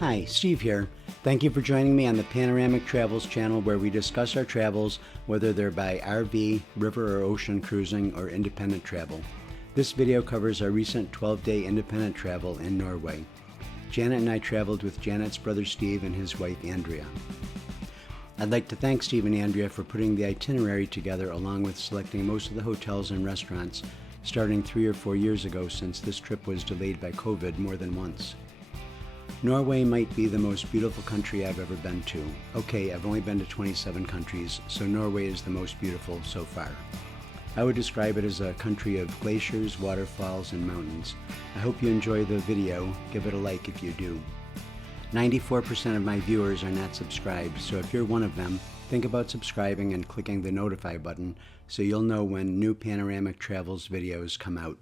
Hi, Steve here. Thank you for joining me on the Panoramic Travels channel where we discuss our travels, whether they're by RV, river or ocean cruising, or independent travel. This video covers our recent 12-day independent travel in Norway. Janet and I traveled with Janet's brother Steve and his wife Andrea. I'd like to thank Steve and Andrea for putting the itinerary together along with selecting most of the hotels and restaurants starting 3 or 4 years ago, since this trip was delayed by COVID more than once. Norway might be the most beautiful country I've ever been to. Okay, I've only been to 27 countries, so Norway is the most beautiful so far. I would describe it as a country of glaciers, waterfalls, and mountains. I hope you enjoy the video. Give it a like if you do. 94% of my viewers are not subscribed, so if you're one of them, think about subscribing and clicking the notify button so you'll know when new Panoramic Travels videos come out.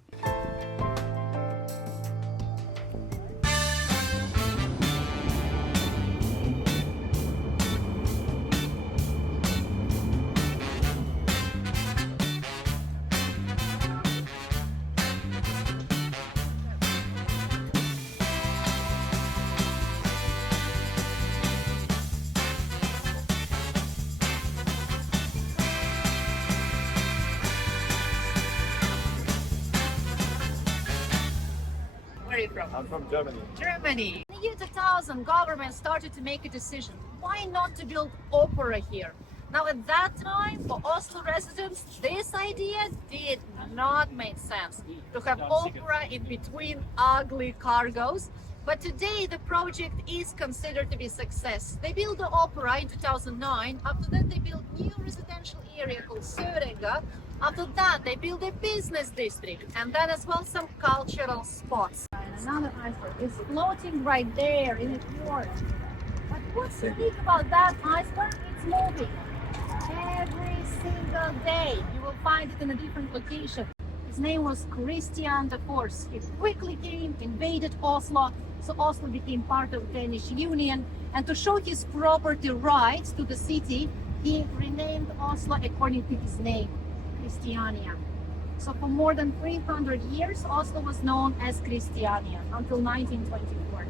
Where are you from? I'm from Germany. Germany. In the year 2000, government started to make a decision. Why not to build opera here? Now at that time, for Oslo residents, this idea did not make sense to have opera in between ugly cargoes. But today the project is considered to be a success. They built the opera in 2009. After that they built new residential area called Sogndal. After that they built a business district, and then as well some cultural spots. And another iceberg is floating right there in the fjord. But what's unique about that iceberg? It's moving. Every single day you will find it in a different location. His name was Christian the Fourth. He quickly came, invaded Oslo, so Oslo became part of Danish Union. And to show his property rights to the city, he renamed Oslo according to his name, Christiania. So for more than 300 years, Oslo was known as Christiania until 1924.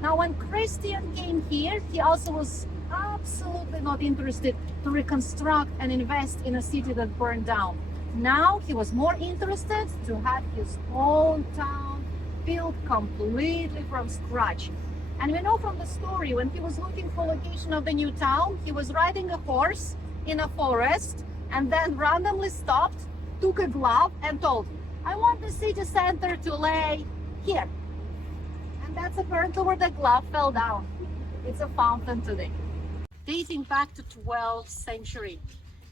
Now, when Christian came here, he also was absolutely not interested to reconstruct and invest in a city that burned down. Now he was more interested to have his own town built completely from scratch. And we know from the story, when he was looking for location of the new town, he was riding a horse in a forest and then randomly stopped, took a glove and told, "I want the city center to lay here." And that's apparently where the glove fell down. It's a fountain today. Dating back to 12th century.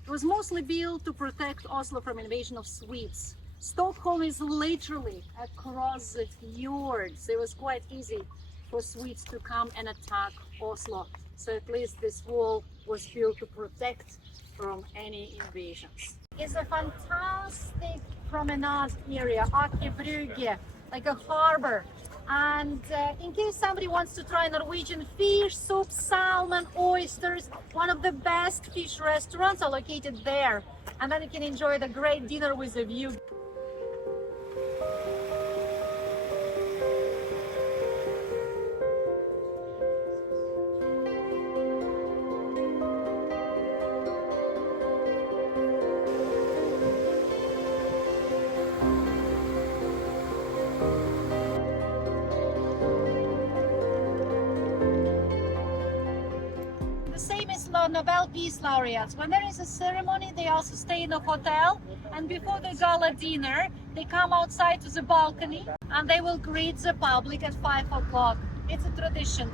It was mostly built to protect Oslo from invasion of Swedes. Stockholm is literally across the fjords. It was quite easy for Swedes to come and attack Oslo. So at least this wall was built to protect from any invasions. It's a fantastic promenade area, Akebrygge, like a harbor. And in case somebody wants to try Norwegian fish, soup, salmon, oysters, one of the best fish restaurants are located there. And then you can enjoy the great dinner with a view. Nobel Peace Laureates. When there is a ceremony, they also stay in a hotel, and before the gala dinner, they come outside to the balcony and they will greet the public at 5 o'clock. It's a tradition.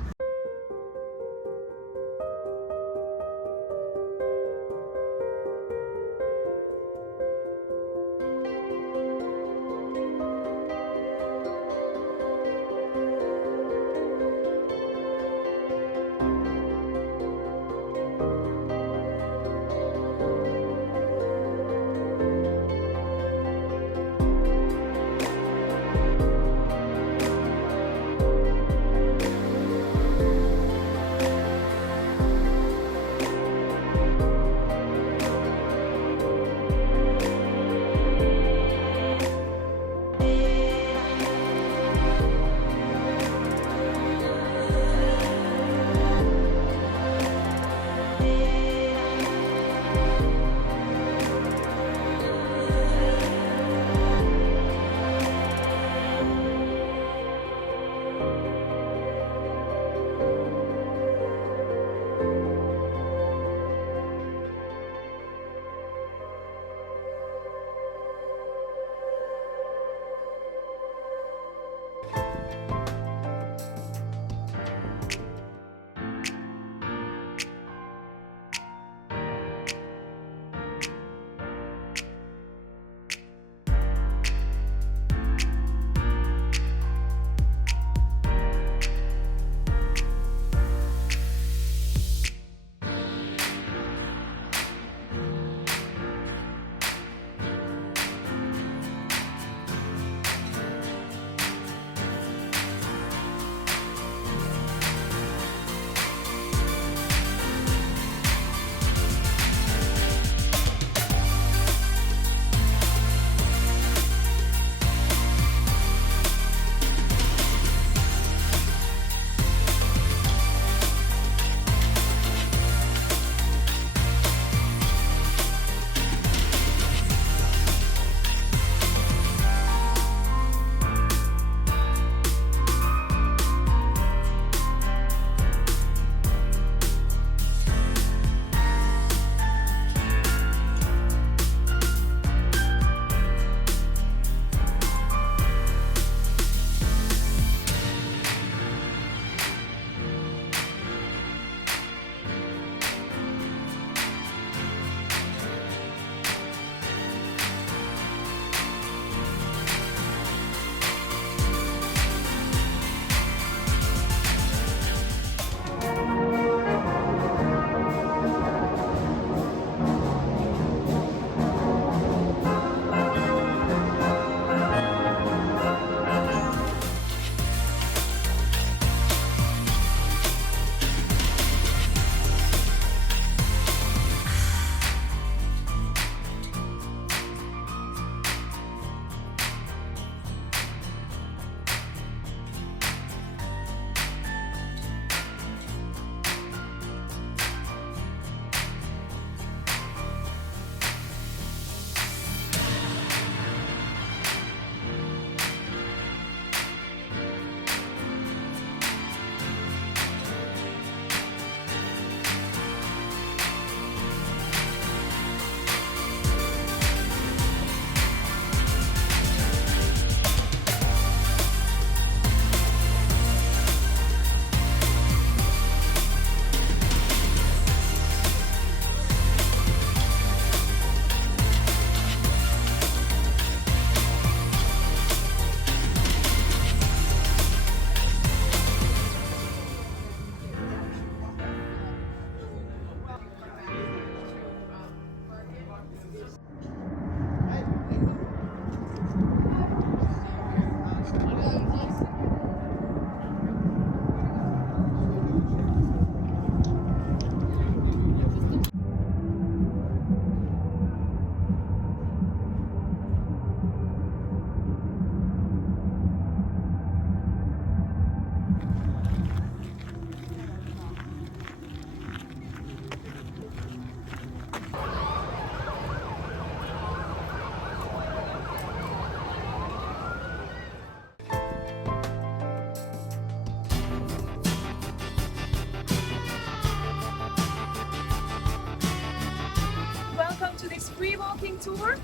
walking tour.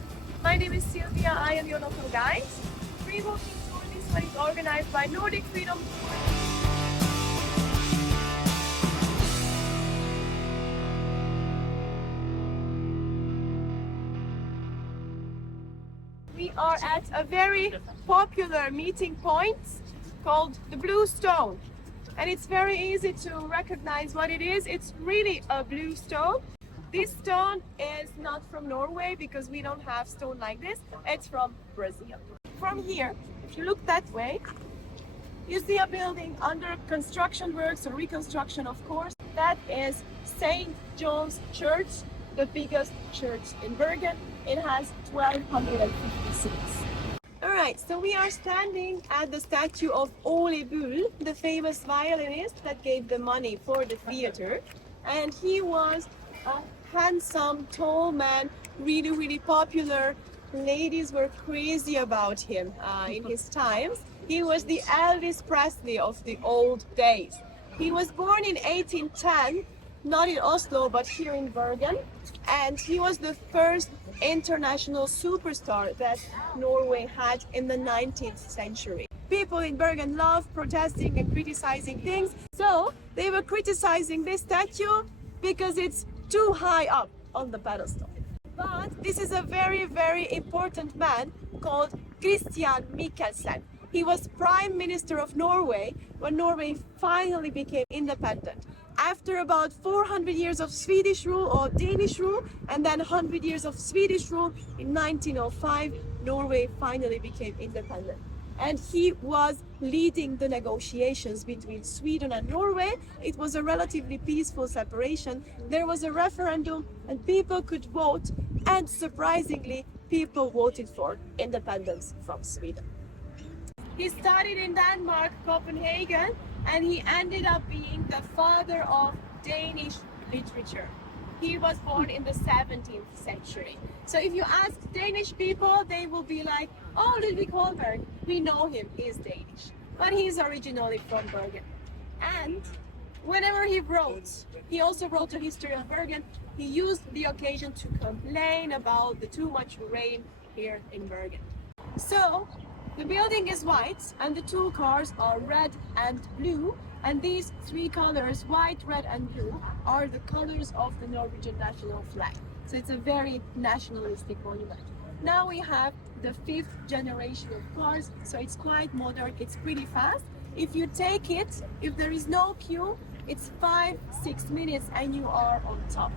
My name is Sylvia, I am your local guide. Free walking tour, this one is organized by Nordic Freedom Tour. We are at a very popular meeting point called the Blue Stone. And it's very easy to recognize what it is. It's really a blue stone. This stone is not from Norway because we don't have stone like this. It's from Brazil. From here, if you look that way, you see a building under construction works or reconstruction, of course. That is St. John's Church, the biggest church in Bergen. It has 1,250 seats. Alright, so we are standing at the statue of Ole Bull, the famous violinist that gave the money for the theater. And he was a handsome, tall man, really popular. Ladies were crazy about him in his times. He was the Elvis Presley of the old days. He was born in 1810, not in Oslo, but here in Bergen. And he was the first international superstar that Norway had in the 19th century. People in Bergen love protesting and criticizing things, so they were criticizing this statue because it's too high up on the pedestal. But this is a very important man called Christian Michelsen. He was Prime Minister of Norway when Norway finally became independent. After about 400 years of Swedish rule or Danish rule, and then 100 years of Swedish rule, in 1905, Norway finally became independent. And he was leading the negotiations between Sweden and Norway. It was a relatively peaceful separation. There was a referendum and people could vote, and surprisingly, people voted for independence from Sweden. He studied in Denmark, Copenhagen, and he ended up being the father of Danish literature. He was born in the 17th century. So if you ask Danish people, they will be like, oh, Ludwig Holberg, we know him, he's Danish. But he's originally from Bergen. And whenever he wrote, he also wrote a history of Bergen. He used the occasion to complain about the too much rain here in Bergen. So the building is white and the two cars are red and blue, and these three colors, white, red and blue, are the colors of the Norwegian national flag. So it's a very nationalistic monument. Now we have the 5th generation of cars, so it's quite modern, it's pretty fast. If you take it, if there is no queue, it's 5-6 minutes and you are on top.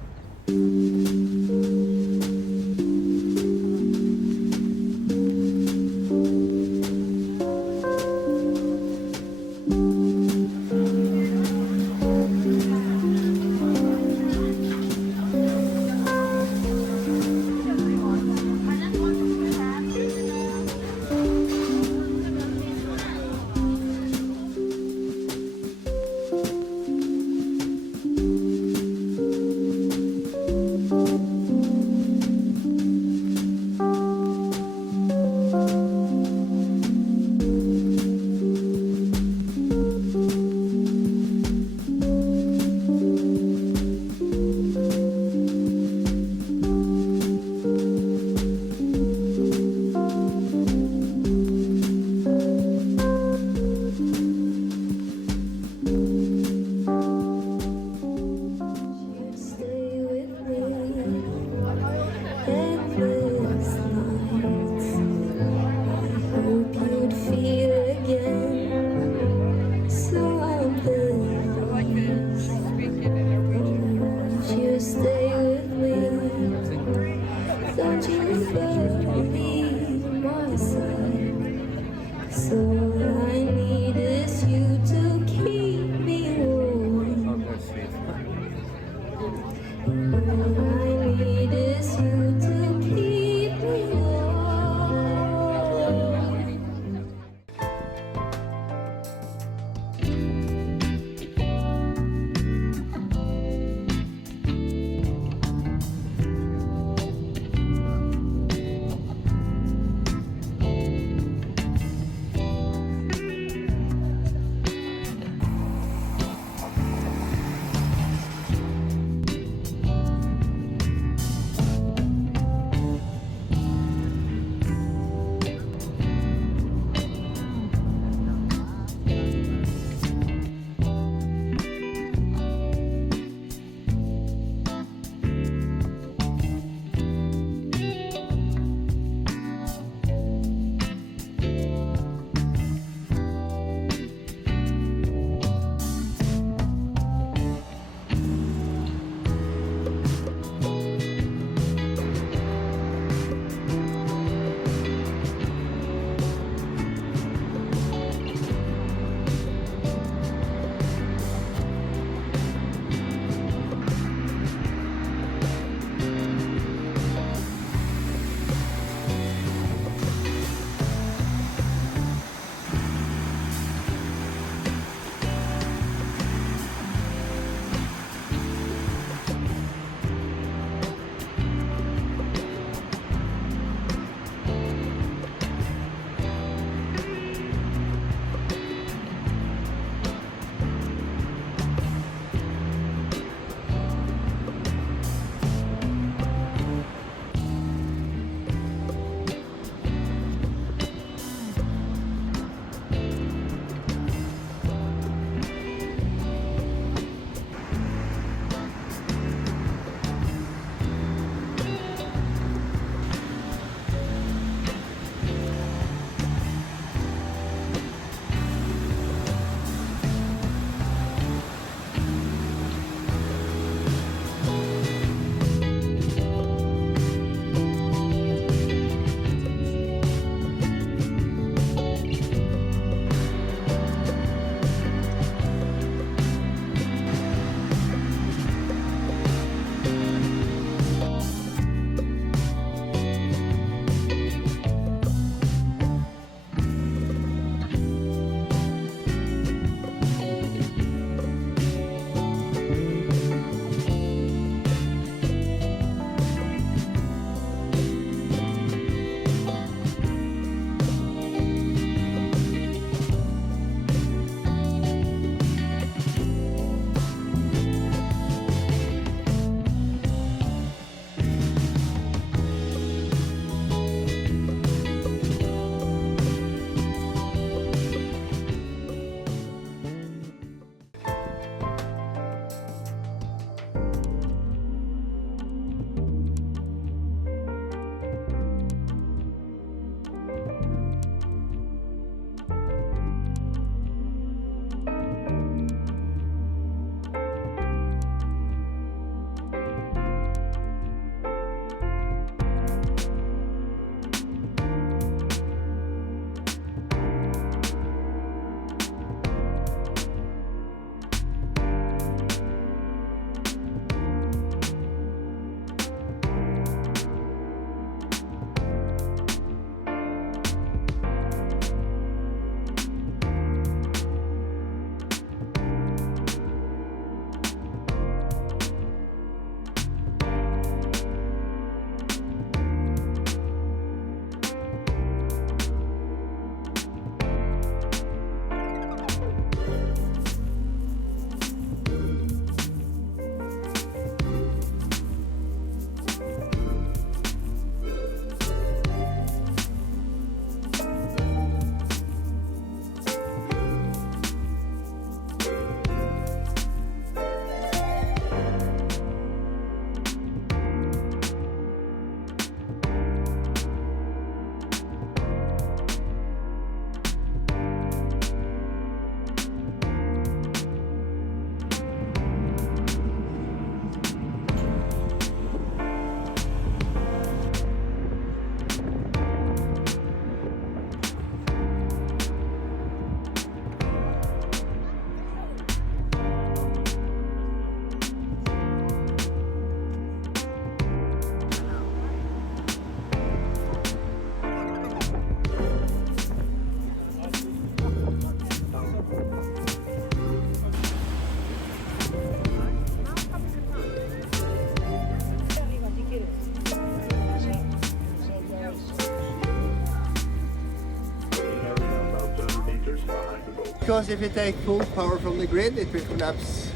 because if you take full power from the grid, it will collapse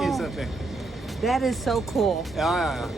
instantly. That is so cool. Yeah.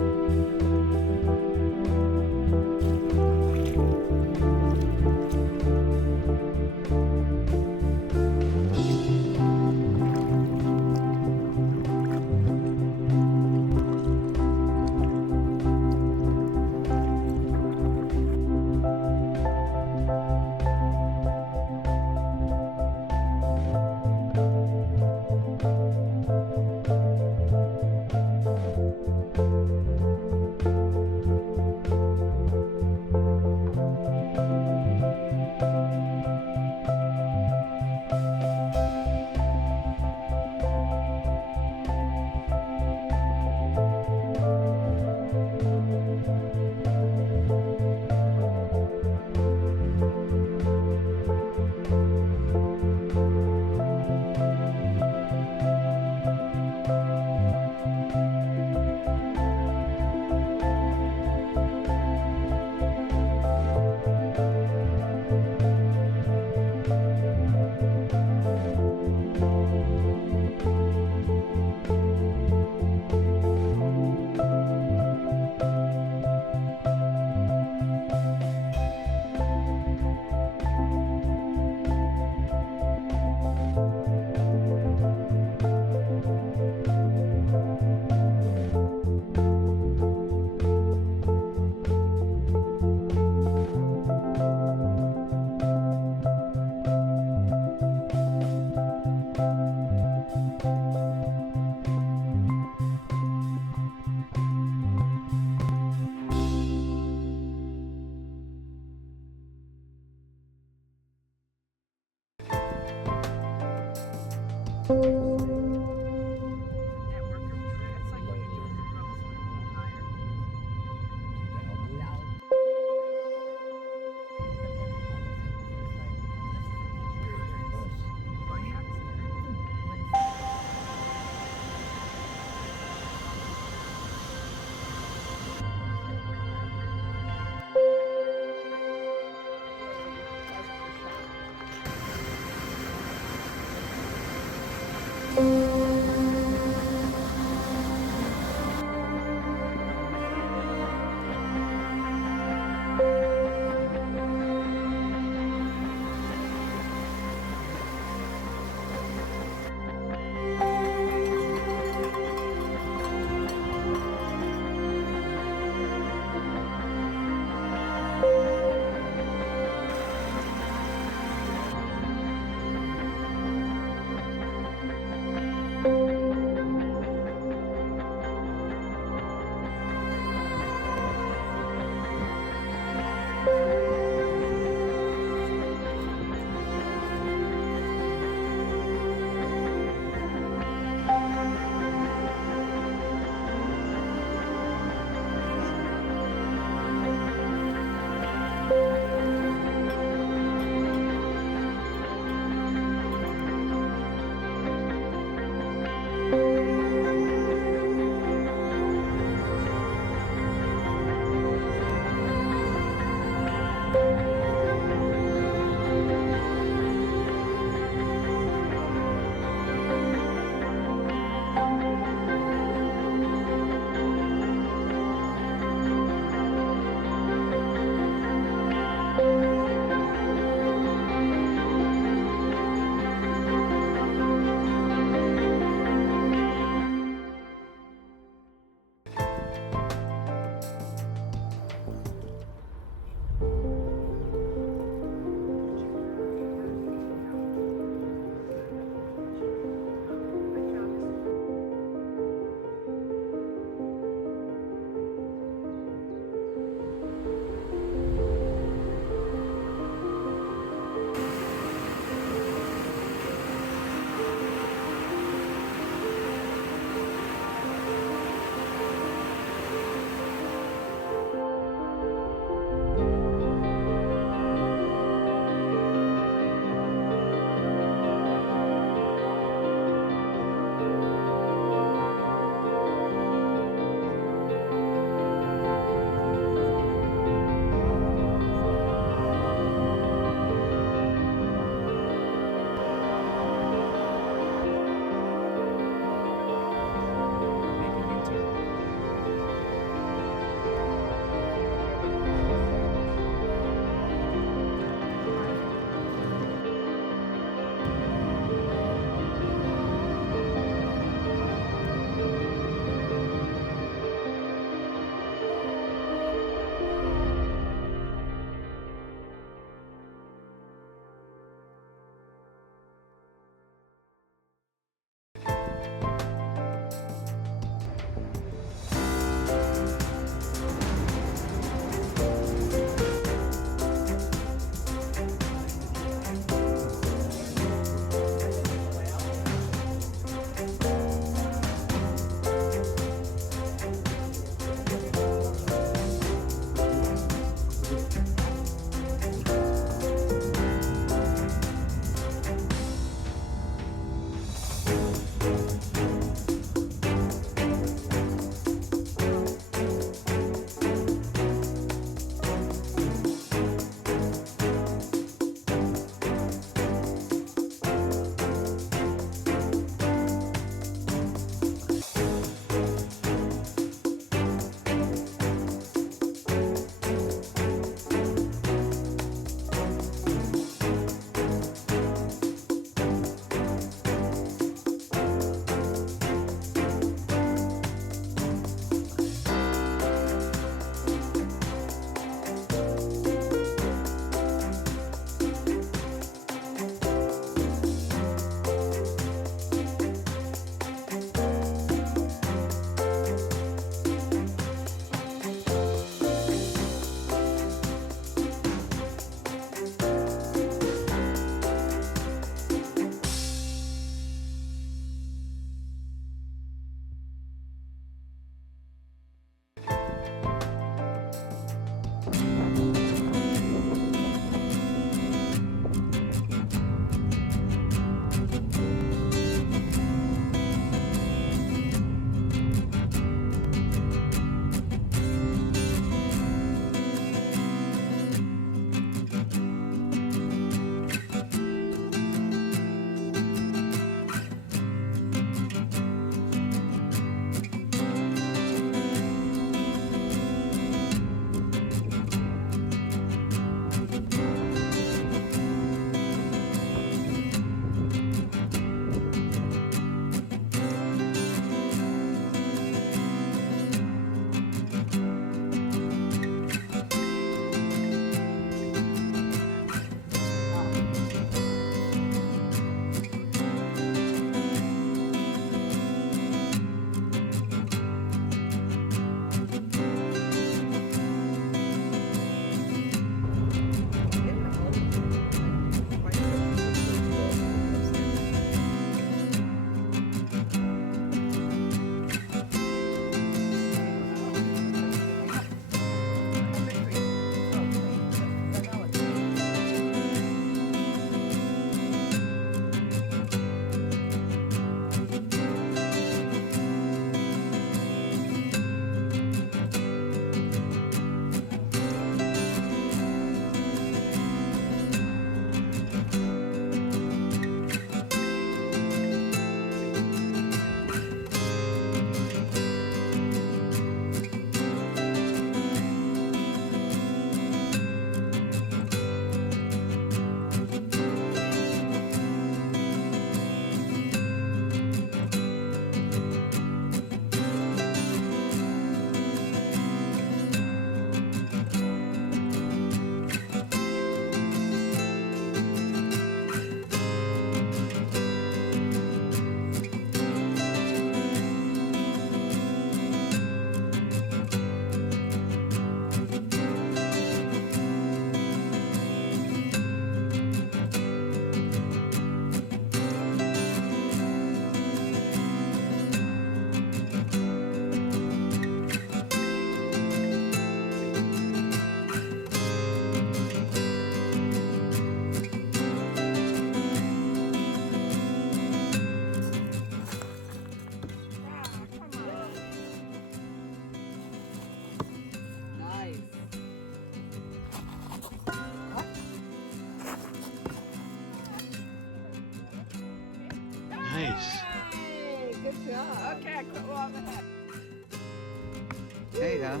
There you go.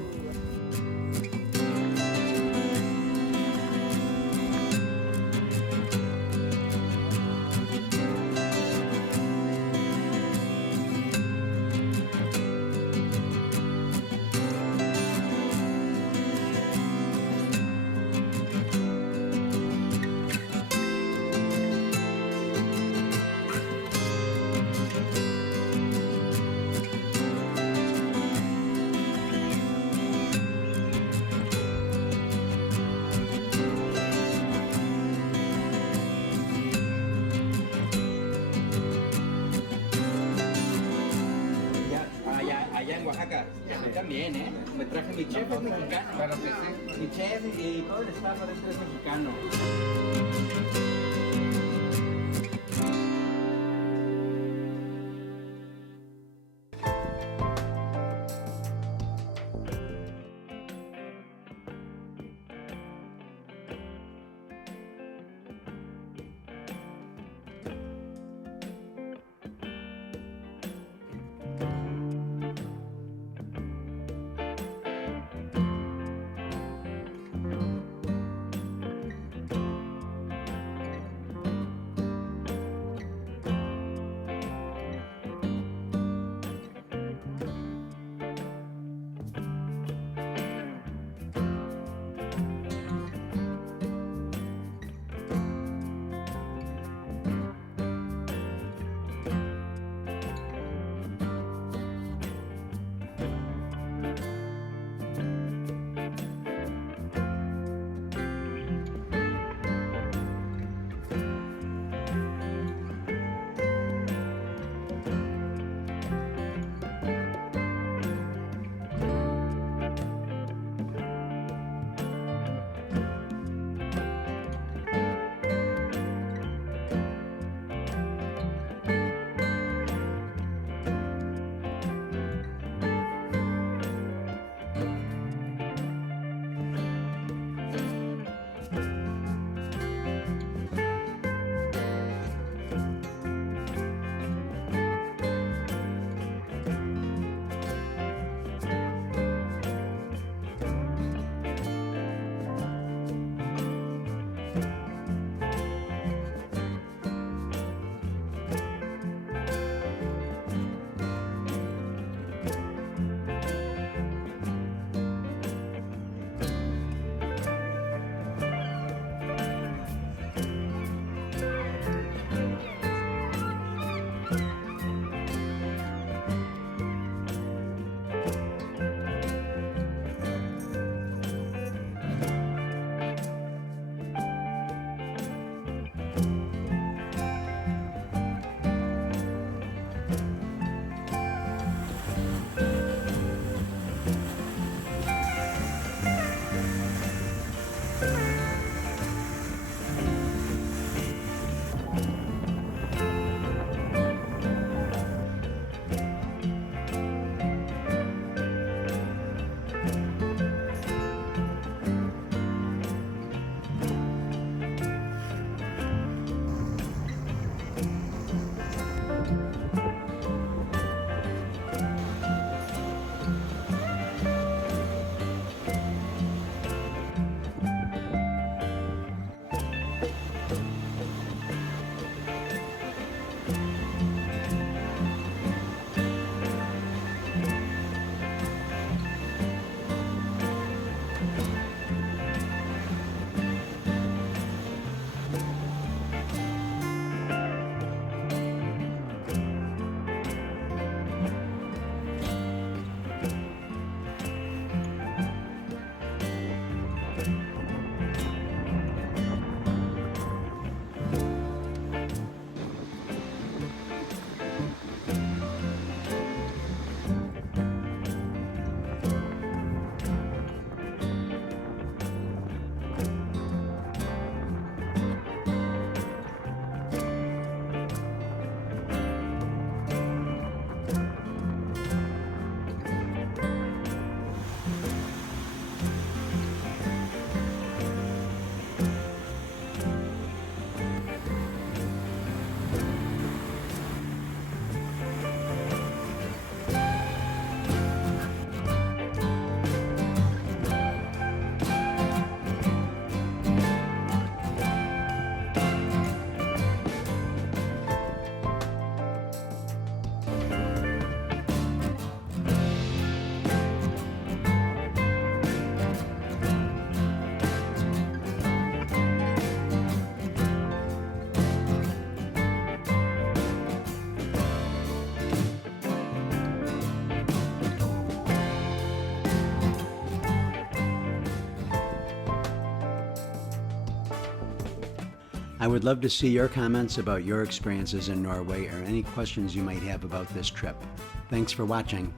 Allá en Oaxaca también, ¿eh? Me traje mi chef es mexicano. Claro que sí. Mi chef y todo el staff adentro es mexicano. I would love to see your comments about your experiences in Norway or any questions you might have about this trip. Thanks for watching.